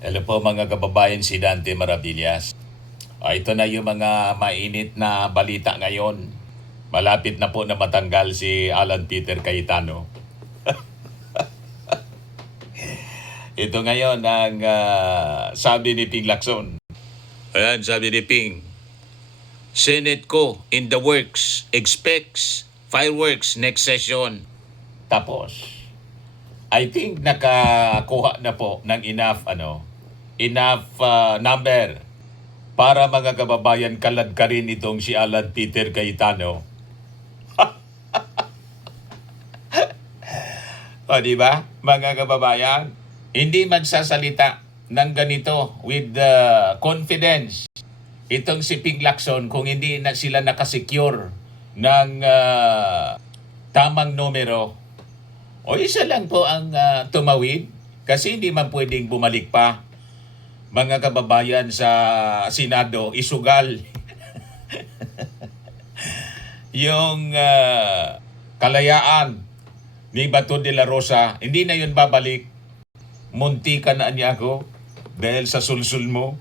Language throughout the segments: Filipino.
Hello po mga kababayan, si Dante Maravillas. Ito na yung mga mainit na balita ngayon. Malapit na po na matanggal si Alan Peter Cayetano. Ito ngayon ang sabi ni Ping Lacson. Ayan, sabi ni Ping. Senate ko in the works, expects fireworks next session. Tapos, I think nakakuha na po ng enough number para mga kababayan kalad ka rin itong si Alan Peter Cayetano. O, di ba? Mga kababayan, hindi magsasalita ng ganito with confidence itong si Ping Lacson kung hindi na sila nakasecure ng tamang numero. O isa lang po ang tumawid kasi hindi man pwedeng bumalik pa. Mga kababayan sa Senado, isugal yung kalayaan ni Bato de la Rosa. Hindi na yun babalik. Munti ka na niya ako dahil sa sulsul mo.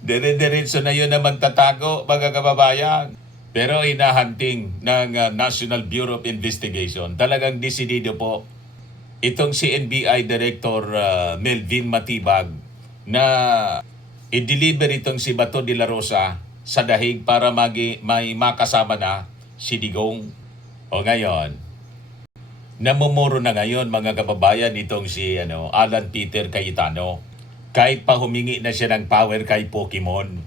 Dire-diretso na yun na magtatago, mga kababayan. Pero hinahunting ng National Bureau of Investigation. Talagang desidido po itong si NBI Director Melvin Matibag na i-deliver itong si Bato de la Rosa sa dahig para may makasama na si Digong. O ngayon, namumuro na ngayon mga kababayan itong si Alan Peter Cayetano. Kahit pa humingi na siya ng power kay Pokemon.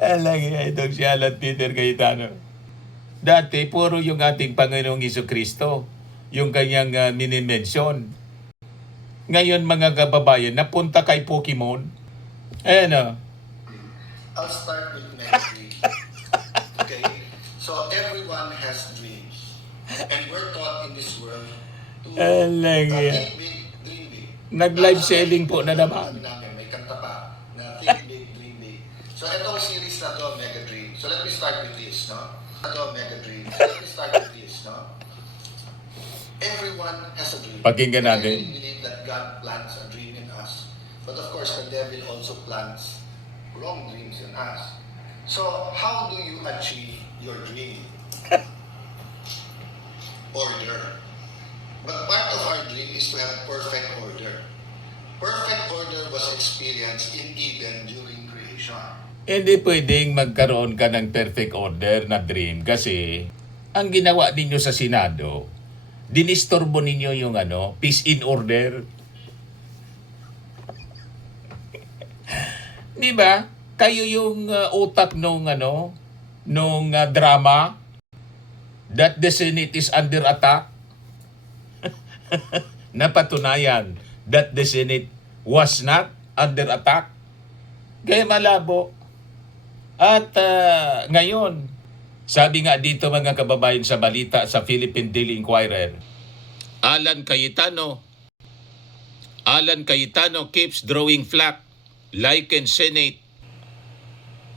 Alam nga itong si Alan Peter Cayetano. Dati, puro yung ating Panginoong Jesucristo, yung kanyang minimension. Ngayon, mga kababayan, napunta kay Pokemon. I'll start with memory. Okay? So, everyone has dreams. And we're taught in this world to think big, dream big. Nag-live selling po na naman. May kanta pa na think big, dream big. So, itong series na to, Mega Dream. So, let me start with this, no? Everyone has a dream. Pakinggan natin. I really believe that God plants a dream in us. But of course, the devil also plants wrong dreams in us. So, how do you achieve your dream? Order. But part of our dream is to have perfect order. Perfect order was experienced in Eden during creation. Hindi pwedeng magkaroon ka ng perfect order na dream kasi ang ginawa ninyo sa Senado, dinistorbo ninyo yung peace in order. Di ba? Kayo yung utak nung drama that the Senate is under attack. Napatunayan that the Senate was not under attack. Kaya malabo. At ngayon, sabi nga dito mga kababayan sa balita sa Philippine Daily Inquirer, Alan Cayetano keeps drawing flack, liken Senate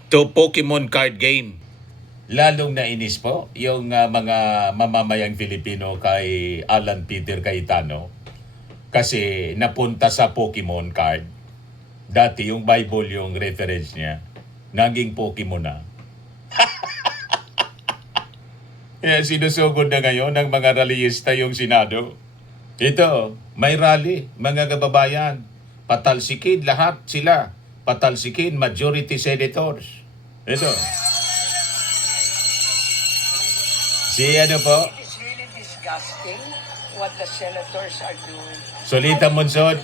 to Pokemon card game. Lalong nainis po yung mga mamamayang Filipino kay Alan Peter Cayetano kasi napunta sa Pokemon card. Dati yung Bible yung reference niya. Naging Pokemon na. Sinusugod na ngayon ng mga rallyista yung Senado. Ito, may rally, mga kababayan. Patalsikin lahat sila. Patalsikin majority senators. Ito. Si po? It is really disgusting what the senators are doing. Solita Monsod.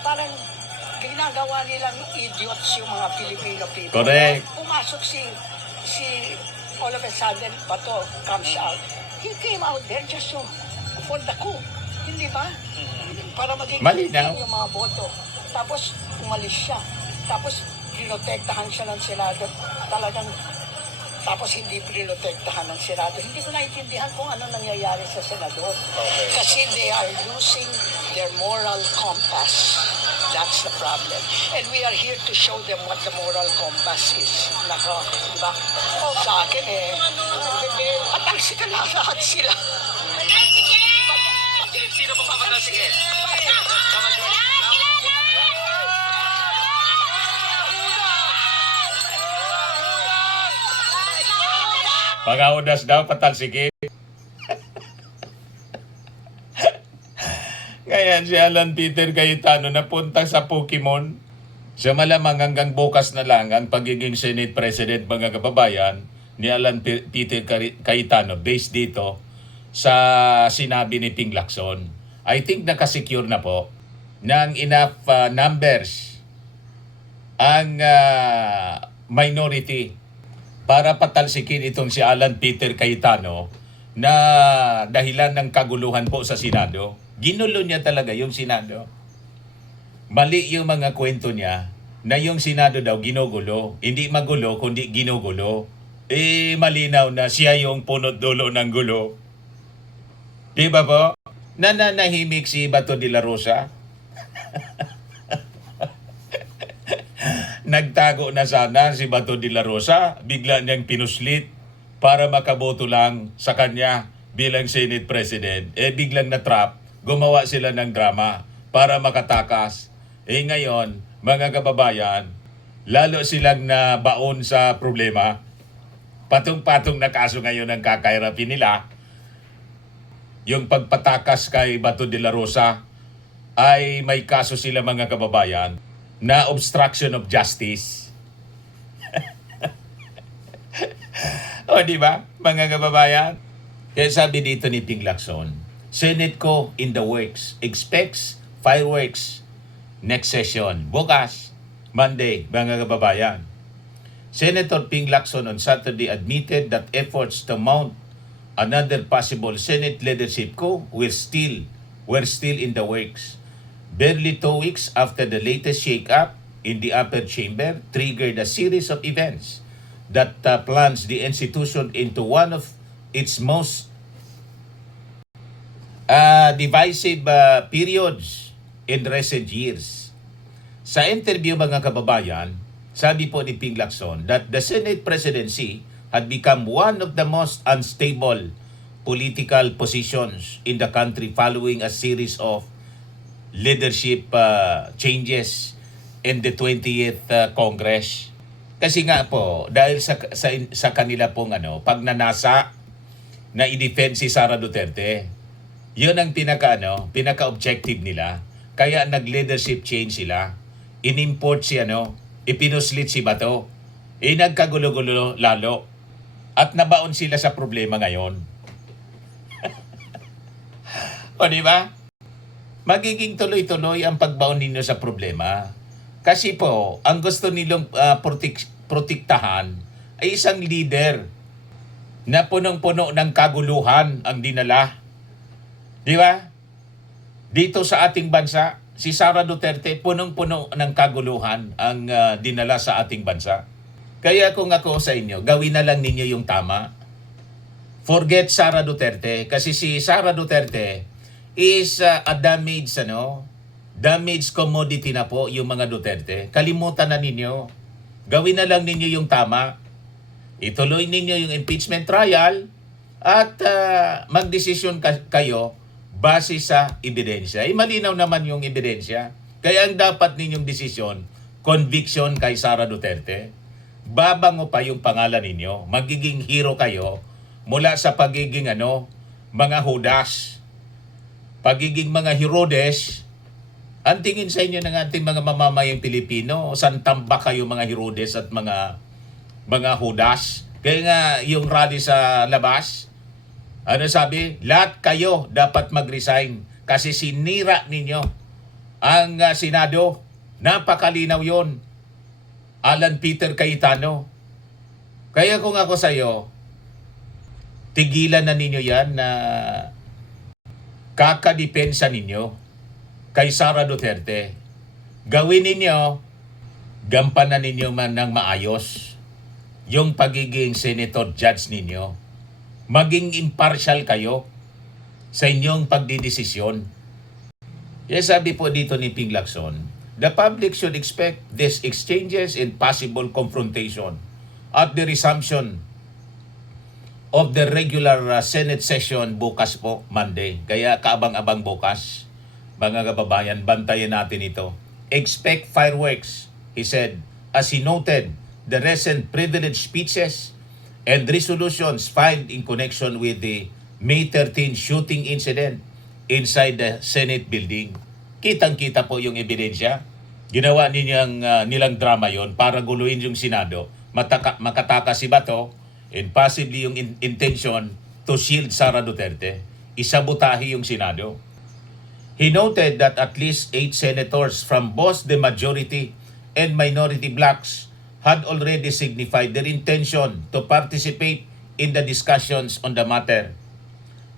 Parang ginagawa nilang idiots yung mga Filipino people. Correct. Pumasok si all of a sudden, Bato comes out. He came out there just for the coup. Hindi ba? Para maging Malinaw. yung mga boto. Tapos, umalis siya. Tapos, pinotektahan siya ng Senado. Tapos hindi pinotektahan ng Senado. Hindi ko naintindihan kung ano nangyayari sa Senador. Okay. Kasi they are losing their moral compass. That's the problem. And we are here to show them what the moral compass is. Nako, di ba? Sa akin Patalsikan na lahat sila. Sino pong papatalsikin? Mga udas daw patalsikin. Ngayon si Alan Peter Cayetano napunta sa Pokemon. Sa malamang hanggang bukas na lang ang pagiging Senate President, mga kababayan, ni Alan Peter Cayetano based dito sa sinabi ni Ping Lacson. I think nakasecure na po ng enough numbers ang minority para patalsikin itong si Alan Peter Cayetano na dahilan ng kaguluhan po sa Senado. Ginulo niya talaga yung Senado. Mali yung mga kwento niya na yung Senado daw ginugulo. Hindi magulo, kundi ginugulo. Malinaw na siya yung punot dulo ng gulo. Di ba po? Nananahimik si Bato de la Rosa. Nagtago na sana si Bato de la Rosa. Bigla niyang pinuslit para makaboto lang sa kanya bilang Senate President. Biglang na-trap. Gumawa sila ng drama para makatakas. Ngayon, mga kababayan, lalo silang nabaon sa problema. Patong-patong na kaso ngayon ang kakairapin nila. Yung pagpatakas kay Bato de la Rosa ay may kaso sila, mga kababayan, na obstruction of justice. O di ba, mga kababayan? Kaya sabi dito ni Ping Lacson, Senate ko in the works. Expects fireworks next session. Bukas, Monday, mga kababayan. Senator Ping Lacson on Saturday admitted that efforts to mount another possible Senate leadership coup were still in the works. Barely 2 weeks after the latest shake-up in the upper chamber triggered a series of events that plunged the institution into one of its most divisive periods in recent years. Sa interview, mga kababayan, sabi po ni Ping Lacson that the Senate presidency had become one of the most unstable political positions in the country following a series of leadership changes in the 20th Congress. Kasi nga po, dahil sa kanila pong pagnanasa na i-defend si Sara Duterte, yun ang pinaka-objective nila. Kaya nag-leadership change sila. Inimport si ipinuslit si Bato. Nagkagulo-gulo lalo. At nabaon sila sa problema ngayon. O di ba? Magiging tuloy-tuloy ang pagbaon ninyo sa problema. Kasi po, ang gusto nilang protektahan ay isang leader na punong-puno ng kaguluhan ang dinala. Di ba? Dito sa ating bansa, si Sara Duterte, punong-puno ng kaguluhan ang dinala sa ating bansa. Kaya kung ako sa inyo, gawin na lang ninyo yung tama. Forget Sara Duterte kasi si Sara Duterte is a damaged commodity na po yung mga Duterte. Kalimutan na ninyo. Gawin na lang ninyo yung tama. Ituloy ninyo yung impeachment trial at magdesisyon kayo base sa ebidensya. Malinaw naman yung ebidensya. Kaya ang dapat ninyong desisyon, conviction kay Sara Duterte. Babango pa yung pangalan ninyo. Magiging hero kayo mula sa pagiging mga Judas. Pagiging mga Herodes. Ang tingin sa inyo ng ating mga mamamayang Pilipino, santamba kayo mga Herodes at mga Judas. Kaya nga yung rally sa labas, sabi? Lahat kayo dapat mag-resign kasi sinira ninyo ang Senado. Napakalinaw yon. Alan Peter Cayetano. Kaya kung ako sa iyo, tigilan na ninyo yan na kakadepensa ninyo kay Sara Duterte. Gawin ninyo, gampanan ninyo man ng maayos yung pagiging senator judge ninyo. Maging impartial kayo sa inyong pagdidesisyon. Sabi po dito ni Ping Lacson, the public should expect these exchanges and possible confrontation at the resumption of the regular Senate session bukas po, Monday. Kaya kaabang-abang bukas, mga kababayan, bantayan natin ito. Expect fireworks, he said, as he noted the recent privilege speeches and resolutions filed in connection with the May 13 shooting incident inside the Senate building. Kitang-kita po yung ebidensya. Ginawa nilang drama yon para guluhin yung Senado. Makatakas si Bato and possibly yung intention to shield Sara Duterte. Isabotahe yung Senado. He noted that at least 8 senators from both the majority and minority blocs had already signified their intention to participate in the discussions on the matter.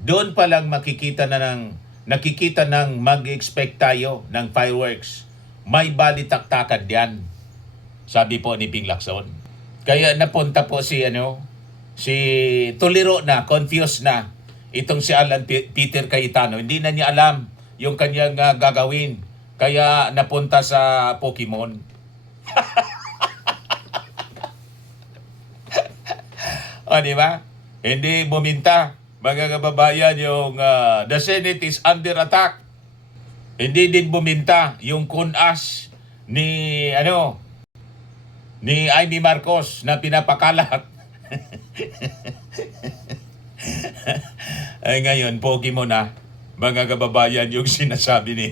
Doon pa lang nakikita ng mag-expect tayo ng fireworks. May balitaktakan diyan, sabi po ni Ping Lacson. Kaya napunta po si tuliro na, confused na itong si Alan Peter Cayetano. Hindi na niya alam yung kanyang gagawin. Kaya napunta sa Pokemon. O, di ba? Hindi buminta, mga kababayan, yung the Senate is under attack. Hindi din buminta yung kunas ni Amy Marcos na pinapakalat. Ay ngayon, Pokemon na, mga kababayan, yung sinasabi ni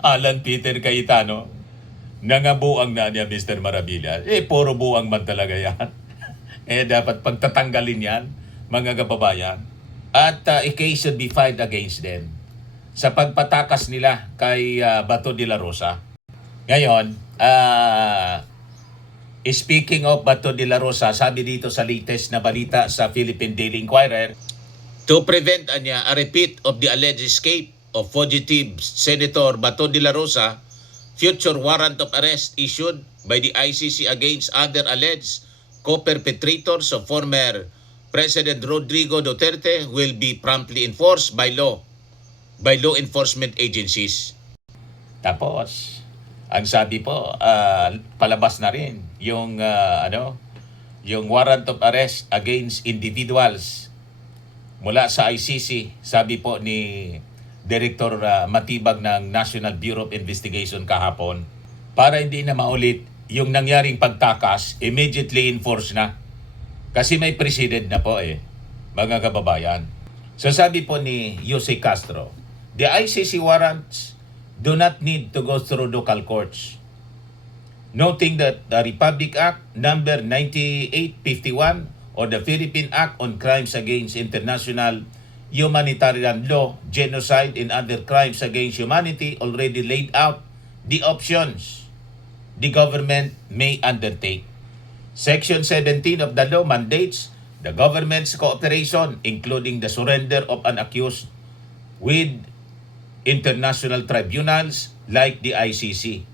Alan Peter Cayetano. Nangabuang na niya, Mr. Maravilla. Puro buang man talaga yan. Dapat pagtatanggalin yan, mga kababayan. At a case should be filed against them sa pagpatakas nila kay Bato de la Rosa. Ngayon, speaking of Bato de la Rosa, sabi dito sa latest na balita sa Philippine Daily Inquirer, to prevent a repeat of the alleged escape of fugitive Senator Bato de la Rosa, future warrant of arrest issued by the ICC against other alleged co-perpetrators of former President Rodrigo Duterte will be promptly enforced by law enforcement agencies. Tapos, ang sabi po, palabas na rin yung yung warrant of arrest against individuals mula sa ICC, sabi po ni Director Matibag ng National Bureau of Investigation kahapon, para hindi na maulit yung nangyaring pagtakas, immediately enforce na. Kasi may precedent na po mga kababayan. So sabi po ni Jose Castro, the ICC warrants do not need to go through local courts. Noting that the Republic Act number 9851 or the Philippine Act on Crimes Against International Humanitarian Law, Genocide and other crimes against humanity already laid out the options the government may undertake. Section 17 of the law mandates the government's cooperation, including the surrender of an accused with international tribunals like the ICC.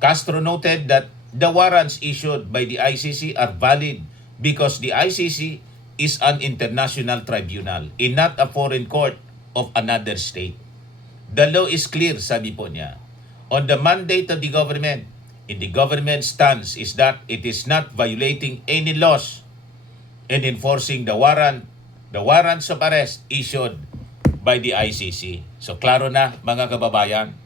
Castro noted that the warrants issued by the ICC are valid because the ICC is an international tribunal and not a foreign court of another state. The law is clear, sabi po niya, on the mandate of the government, and the government's stance is that it is not violating any laws and enforcing the warrants of arrest issued by the ICC. So klaro na, mga kababayan.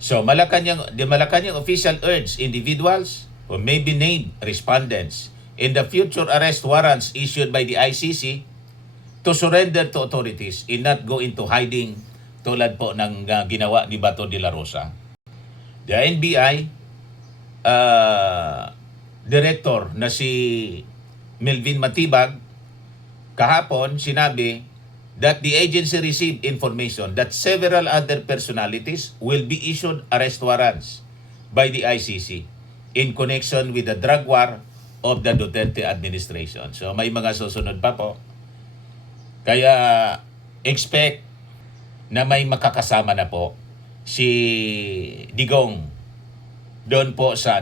So the Malacanang official urged individuals who may be named respondents in the future arrest warrants issued by the ICC to surrender to authorities and not go into hiding tulad po ng ginawa ni Bato de la Rosa. The NBI director na si Melvin Matibag kahapon sinabi that the agency received information that several other personalities will be issued arrest warrants by the ICC in connection with the drug war of the Duterte administration. So may mga susunod pa po. Kaya expect na may makakasama na po si Digong doon po sa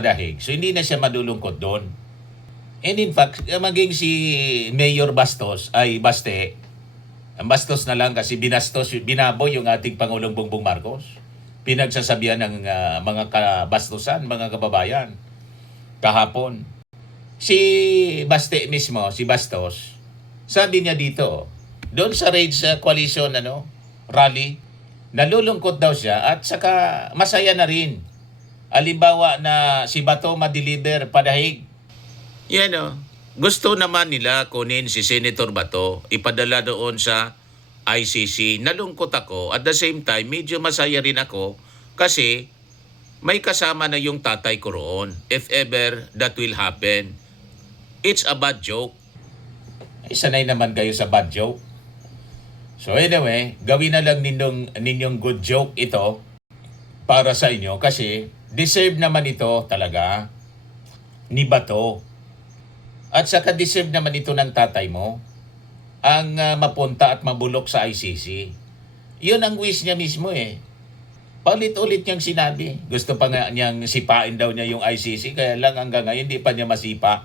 Dahig. So hindi na siya madulungkot doon. And in fact, maging si Mayor Bastos ay ang bastos na lang kasi binaboy yung ating Pangulong Bongbong Marcos. Pinagsasabihan ng mga kabastusan, mga kababayan kahapon. Si Baste mismo, si Bastos, sabi niya dito, doon sa Rage Coalition rally, nalulungkot daw siya at saka masaya na rin. Alimbawa na si Bato ma-deliver padahig. Yan gusto naman nila kunin si Senator Bato, ipadala doon sa ICC. Nalungkot ako, at the same time, medyo masaya rin ako kasi may kasama na yung tatay ko roon. If ever that will happen, it's a bad joke. Sanay naman kayo sa bad joke. So anyway, gawin na lang ninyong good joke ito para sa inyo kasi deserve naman ito talaga ni Bato. At saka deserve naman ito ng tatay mo ang mapunta at mabulok sa ICC. Yun ang wish niya mismo Paulit-ulit niyang sinabi. Gusto pa nga niyang sipain daw niya yung ICC kaya lang hanggang ngayon hindi pa niya masipa.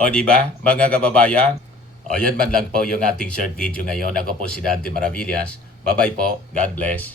O di ba mga kababayan? O yan man lang po yung ating short video ngayon. Ako po si Dante Maravillas. Bye-bye po. God bless.